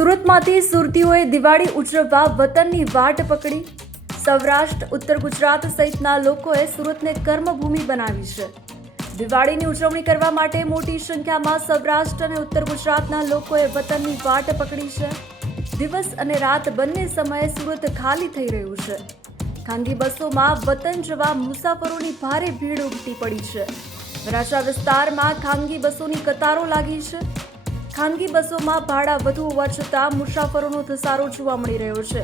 સુરતમાંથી સુરતીઓએ દિવાળી ઉજવવા વતનની વાટ પકડી. સૌરાષ્ટ્ર, ઉત્તર ગુજરાત સહિતના લોકોએ સુરતને કર્મભૂમિ બનાવી છે. દિવાળીની ઉજવણી કરવા માટે મોટી સંખ્યામાં સૌરાષ્ટ્ર અને ઉત્તર ગુજરાતના લોકોએ વતનની વાટ પકડી છે. દિવસ અને રાત બંને સમયે સુરત ખાલી થઈ રહ્યું છે. ખાનગી બસોમાં વતન જવા મુસાફરોની ભારે ભીડ ઉમટી પડી છે. વરાછા વિસ્તારમાં ખાનગી બસોની કતારો લાગી છે. ખાનગી બસોમાં ભાડા વધુ હોવા છતાં મુસાફરોનો ધસારો જોવા મળી રહ્યો છે.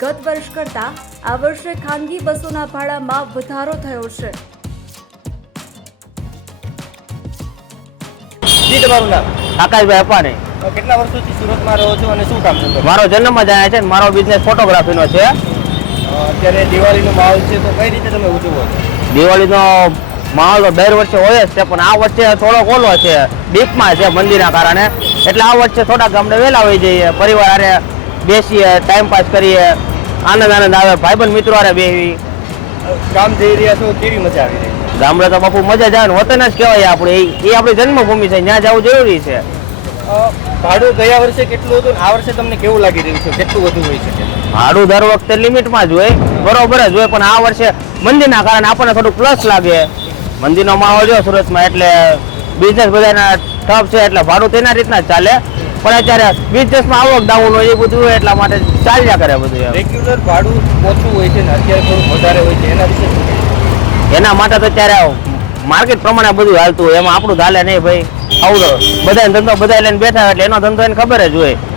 ગત વર્ષ કરતાં આ વર્ષે ખાનગી બસોના ભાડામાં વધારો થયો છે. જી, તમારું નામ? આકાશભાઈ અપાણી. કેટલા વર્ષોથી સુરતમાં રહો છો અને શું કામ ધંધો? મારો જન્મ જ અહીંયા છે ને મારો બિઝનેસ ફોટોગ્રાફીનો છે. અત્યારે દિવાળીનો માહોલ છે તો કઈ રીતે તમે ઉજવો છો? દિવાળીનો માહોલ તો દર વર્ષે હોય જ છે, પણ આ વચ્ચે થોડોક ઓલો છે, ડીપમાં છે મંદિરના કારણે. એટલે આ વચ્ચે થોડા ગામડે વહેલા હોઈ જઈએ, પરિવાર હારે બેસીએ, ટાઈમ પાસ કરીએ, આનંદ આવે, ભાઈબંધ મિત્રો હારે બેસી. ગામ જઈ રહ્યા છો, કેવી મજા આવી રહી છે? ગામડે તો બાપુ મજા જ આવે ને, વતન જ કહેવાય આપણે. એ આપણી જન્મભૂમિ છે, ત્યાં જવું જરૂરી છે. ભાડું ગયા વર્ષે કેટલું હતું આ વર્ષે તમને કેવું લાગી રહ્યું છે? કેટલું વધુ હોઈ શકે? ભાડું દર વખતે લિમિટમાં જ હોય, બરોબર જ હોય, પણ આ વર્ષે મંદિરના કારણે આપણને થોડું પ્લસ લાગે. મંદિરનો માહોલ જો સુરતમાં, એટલે બિઝનેસ બધાના ઠપ છે, એટલે ભાડું તેના રીતના જ ચાલે. પણ અત્યારે બિઝનેસમાં આવક ડાઉન હોય, એ બધું હોય, એટલા માટે ચાલ્યા કરે બધું. રેગ્યુલર ભાડું ઓછું હોય છે ને અત્યારે થોડું વધારે હોય છે, એના વિશે શું કહેશો? એના માટે તો અત્યારે માર્કેટ પ્રમાણે બધું હાલતું હોય, એમાં આપણું ચાલે નહીં ભાઈ. આવું તો બધા ધંધો બધા લઈને બેઠા, એટલે એનો ધંધો એને ખબર જ હોય.